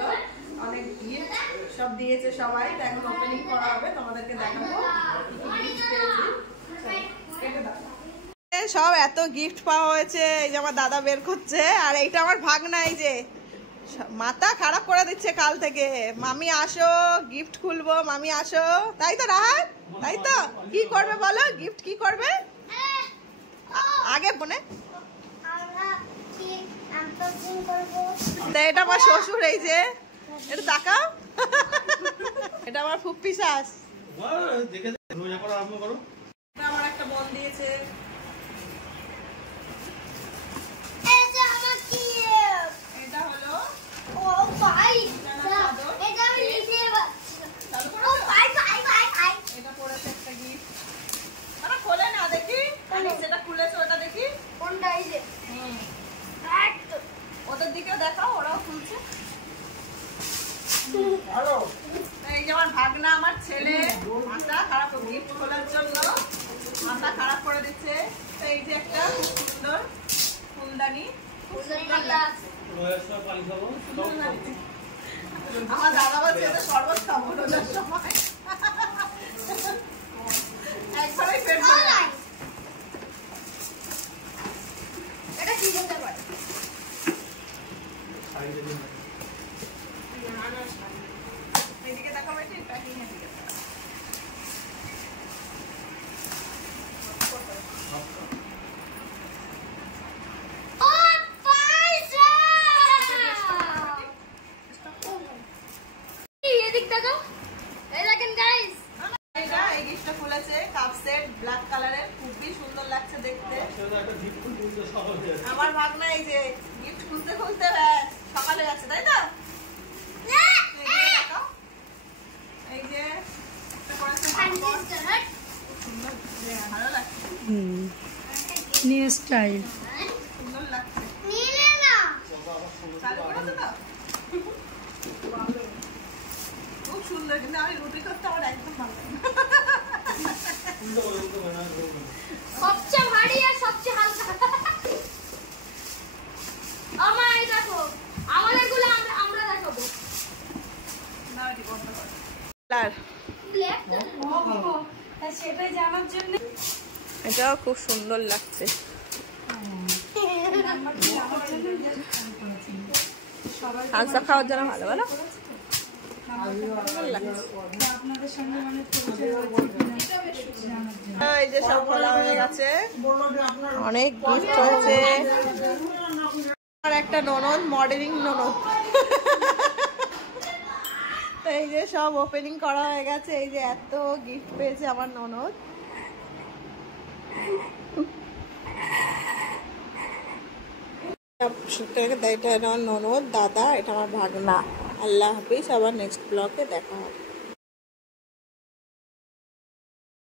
Video, অনেক gift সব দিয়েছে সবাই। তো এখন ওপেনিং করা হবে, তোমাদেরকে দেখাবো সব। এত গিফট পাওয়া হয়েছে, এই যে আমার দাদা বের করছে, আর এইটা আমার ভাগনা, এই যে মাথা খারাপ করে দিচ্ছে কাল থেকে। মামি আসো, গিফট খুলবো, মামি আসো। তাই তো রাহাত, তাই তো? কি করবে বলো, গিফট কি করবে আগে বনে? এটা আমার শ্বশুর, এই যে এটা তাকাও, এটা আমার ফুপ্পি শাশ। আমার একটা বোন দিয়েছে, এটা হলো এটা পড়েছে একটা গিফট। মানে খোলে না, দেখি যেটা খুলেছে ওটা দেখি কোনটা। এই যে ওদের দিকেও দেখাও, ওরাও খুলছে। এই যে আমার ভাগনা, আমার ছেলে মাথা খারাপ, গিফট খোলার জন্য মাথা খারাপ করে দিচ্ছে। তো এই যে একটা খুব সুন্দর ফুলদানি, আমার দাদা বলছে এটা শরবত খাবো রোজার সময়, একবারই পেট ভরে যায়। এটা কি হতে পারে? এইদিকে দেখো বেশি, প্যাকিং এর দিকে ব্ল্যাক কালারের, খুবই সুন্দর লাগছে দেখতে। আমার ভাগনা এই যে গিফট খুলতে খুলতে সকালে যাচ্ছে, তাই তো? এই যে ভালো লাগছে, নিউ স্টাইল, সুন্দর লাগছে। চালু করেছো তো? খুব সুন্দর, কিন্তু আমি রুটি করতে আমার একদম ভালো লাগে না। সবচেয়ে ভারী আর সবচেয়ে হালকা আমার, এই দেখো আমাদেরগুলো আমরা দেখাবো না, এটি বন্ধ কর। ব্ল্যাক সেটা জানার জন্য এটাও খুব সুন্দর লাগছে। হালসা খাওয়ার জন্য ভালো ভালো এই যে সব খোলা হয়ে গেছে, অনেক গিফট হয়েছে। আর একটা ননদ, মডেলিং ননদ। এই যে সব ওপেনিং করা হয়ে গেছে। এই যে এত গিফট পেয়েছে আমার ননদ। এটা আমার ননদ, দাদা, এটা আমার ভাগনা। আল্লাহ হাফিজ, আবার নেক্সট ব্লগে দেখা হবে।